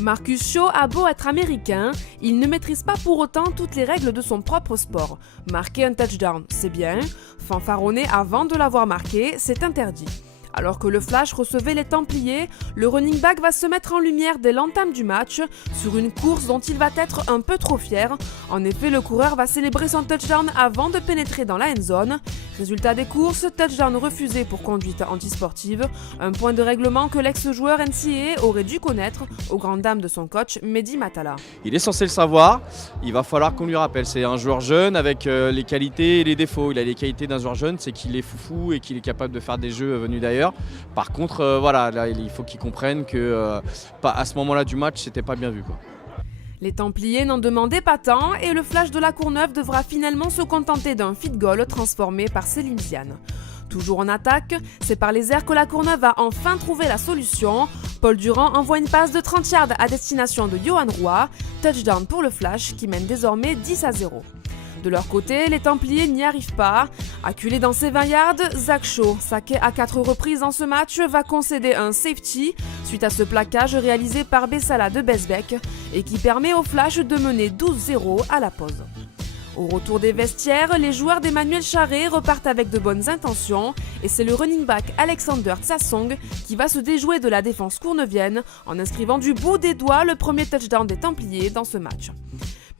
Marcus Shaw a beau être américain, il ne maîtrise pas pour autant toutes les règles de son propre sport. Marquer un touchdown, c'est bien. Fanfaronner avant de l'avoir marqué, c'est interdit. Alors que le Flash recevait les Templiers, le running back va se mettre en lumière dès l'entame du match, sur une course dont il va être un peu trop fier. En effet, le coureur va célébrer son touchdown avant de pénétrer dans la end zone. Résultat des courses, touchdown refusé pour conduite antisportive, un point de règlement que l'ex-joueur NCAA aurait dû connaître, aux grandes dames de son coach Mehdi Matala. Il est censé le savoir, il va falloir qu'on lui rappelle. C'est un joueur jeune avec les qualités et les défauts. Il a les qualités d'un joueur jeune, c'est qu'il est foufou et qu'il est capable de faire des jeux venus d'ailleurs. Par contre, voilà, là, il faut qu'il comprenne que à ce moment-là du match, c'était pas bien vu, quoi. Les Templiers n'en demandaient pas tant et le Flash de la Courneuve devra finalement se contenter d'un field goal transformé par Céline Ziane. Toujours en attaque, c'est par les airs que la Courneuve va enfin trouver la solution. Paul Durand envoie une passe de 30 yards à destination de Johan Roy. Touchdown pour le Flash qui mène désormais 10-0. De leur côté, les Templiers n'y arrivent pas. Acculé dans ses 20 yards, Zach Shaw, saqué à 4 reprises dans ce match, va concéder un safety suite à ce plaquage réalisé par Bessala de Besbeck et qui permet au Flash de mener 12-0 à la pause. Au retour des vestiaires, les joueurs d'Emmanuel Charret repartent avec de bonnes intentions et c'est le running back Alexander Tsassong qui va se déjouer de la défense courneuvienne en inscrivant du bout des doigts le premier touchdown des Templiers dans ce match.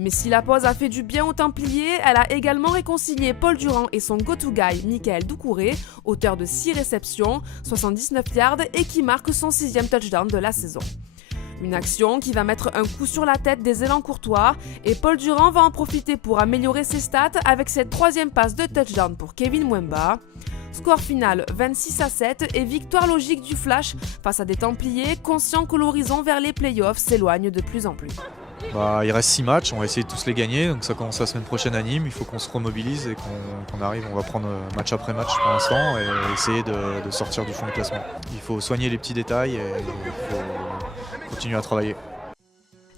Mais si la pause a fait du bien aux Templiers, elle a également réconcilié Paul Durand et son go-to-guy Michael Doucouré, auteur de 6 réceptions, 79 yards et qui marque son 6e touchdown de la saison. Une action qui va mettre un coup sur la tête des élans courtois et Paul Durand va en profiter pour améliorer ses stats avec cette 3e passe de touchdown pour Kevin Mwemba. Score final 26-7 et victoire logique du Flash face à des Templiers conscients que l'horizon vers les playoffs s'éloigne de plus en plus. Il reste 6 matchs, on va essayer de tous les gagner, donc ça commence la semaine prochaine à Nîmes, il faut qu'on se remobilise et qu'on arrive, on va prendre match après match pour l'instant et essayer de sortir du fond du classement. Il faut soigner les petits détails et il faut continuer à travailler.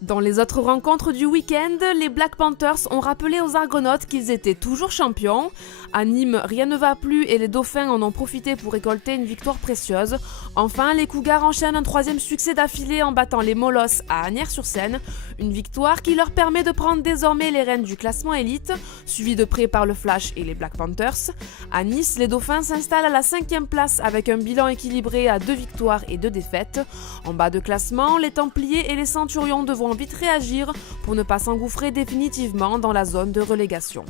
Dans les autres rencontres du week-end, les Black Panthers ont rappelé aux Argonautes qu'ils étaient toujours champions. À Nîmes, rien ne va plus et les Dauphins en ont profité pour récolter une victoire précieuse. Enfin, les Cougars enchaînent un 3e succès d'affilée en battant les Molosses à Asnières-sur-Seine. Une victoire qui leur permet de prendre désormais les rênes du classement élite, suivi de près par le Flash et les Black Panthers. À Nice, les Dauphins s'installent à la 5e place avec un bilan équilibré à 2 victoires et 2 défaites. En bas de classement, les Templiers et les Centurions devront vite réagir pour ne pas s'engouffrer définitivement dans la zone de relégation.